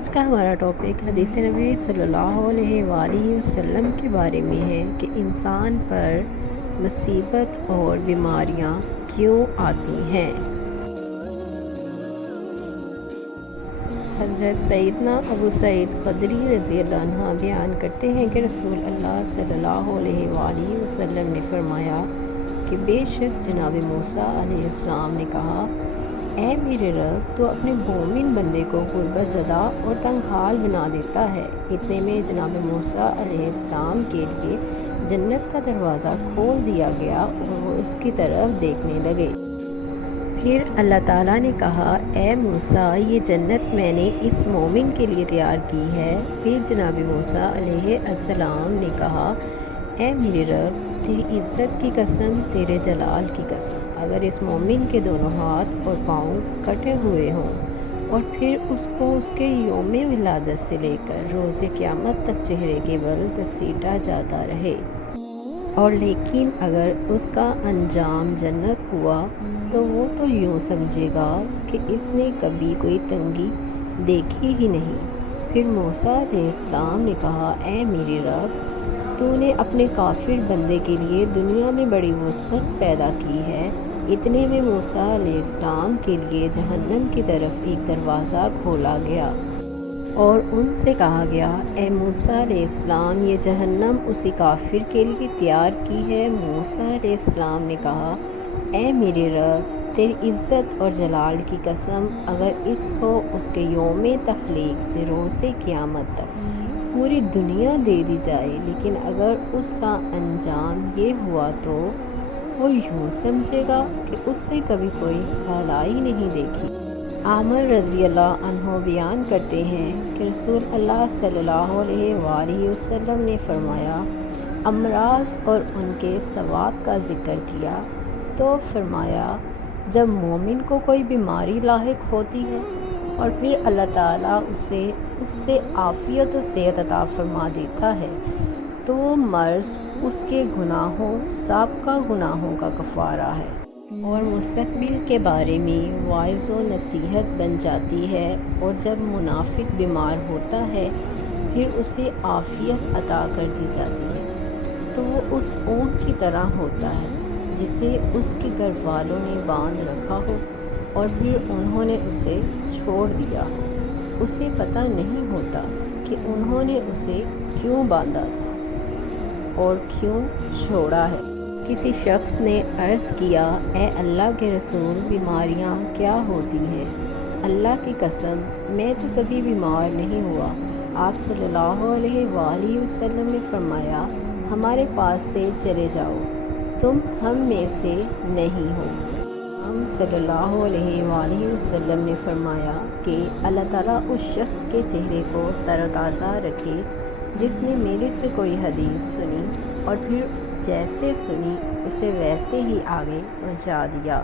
آج کا ہمارا ٹاپک حدیث نبی صلی اللہ علیہ وآلہ وسلم کے بارے میں ہے کہ انسان پر مصیبت اور بیماریاں کیوں آتی ہیں۔ حضرت سیدنا ابو سعید خدری رضی اللہ عنہ بیان کرتے ہیں کہ رسول اللہ صلی اللہ علیہ وآلہ وسلم نے فرمایا کہ بے شک جناب موسیٰ علیہ السلام نے کہا، اے میرے رب، تو اپنے مومن بندے کو غربت زدہ اور تنگ حال بنا دیتا ہے۔ اتنے میں جناب موسیٰ علیہ السلام کے لیے جنت کا دروازہ کھول دیا گیا اور وہ اس کی طرف دیکھنے لگے۔ پھر اللہ تعالیٰ نے کہا، اے موسیٰ، یہ جنت میں نے اس مومن کے لیے تیار کی ہے۔ پھر جناب موسیٰ علیہ السلام نے کہا، اے میرے رب، تیری عزت کی قسم، تیرے جلال کی قسم، اگر اس مومن کے دونوں ہاتھ اور پاؤں کٹے ہوئے ہوں اور پھر اس کو اس کے یوم ولادت سے لے کر روز قیامت تک چہرے کے بل گھسیٹا جاتا رہے، اور لیکن اگر اس کا انجام جنت ہوا تو وہ تو یوں سمجھے گا کہ اس نے کبھی کوئی تنگی دیکھی ہی نہیں۔ پھر موسیٰ علیہ السلام نے کہا، اے میرے رب، تو نے اپنے کافر بندے کے لیے دنیا میں بڑی وسعت پیدا کی ہے۔ اتنے میں موسیٰ علیہ السلام کے لیے جہنم کی طرف ایک دروازہ کھولا گیا اور ان سے کہا گیا، اے موسیٰ علیہ السلام، یہ جہنم اسی کافر کے لیے تیار کی ہے۔ موسیٰ علیہ السلام نے کہا، اے میرے رب، تیری عزت اور جلال کی قسم، اگر اس کو اس کے یوم تخلیق سے روز قیامت تک پوری دنیا دے دی جائے، لیکن اگر اس کا انجام یہ ہوا تو وہ یوں سمجھے گا کہ اس نے کبھی کوئی بھلائی نہیں دیکھی۔ عامر رضی اللہ عنہ بیان کرتے ہیں کہ رسول اللہ صلی اللہ علیہ وآلہ وسلم نے فرمایا، امراض اور ان کے ثواب کا ذکر کیا تو فرمایا، جب مومن کو کوئی بیماری لاحق ہوتی ہے اور پھر اللہ تعالیٰ اس سے عافیت و صحت عطا فرما دیتا ہے تو وہ مرض اس کے گناہوں، سابقہ گناہوں کا کفارہ ہے اور مستقبل کے بارے میں واعظ و نصیحت بن جاتی ہے۔ اور جب منافق بیمار ہوتا ہے پھر اسے عافیت عطا کر دی جاتی ہے تو وہ اس اونٹ کی طرح ہوتا ہے جسے اس کے گھر والوں نے باندھ رکھا ہو اور پھر انہوں نے اسے چھوڑ دیا ہو۔ اسے پتہ نہیں ہوتا کہ انہوں نے اسے کیوں باندھا تھا اور کیوں چھوڑا ہے۔ کسی شخص نے عرض کیا، اے اللہ کے رسول، بیماریاں کیا ہوتی ہیں؟ اللہ کی قسم، میں تو کبھی بیمار نہیں ہوا۔ آپ صلی اللہ علیہ وآلہ وسلم نے فرمایا، ہمارے پاس سے چلے جاؤ، تم ہم میں سے نہیں ہو۔ ہم صلی اللہ علیہ وآلہ وسلم نے فرمایا کہ اللہ تعالیٰ اس شخص کے چہرے کو تر و تازہ رکھے جس نے میرے سے کوئی حدیث سنی اور پھر جیسے سنی اسے ویسے ہی آگے پہنچا دیا۔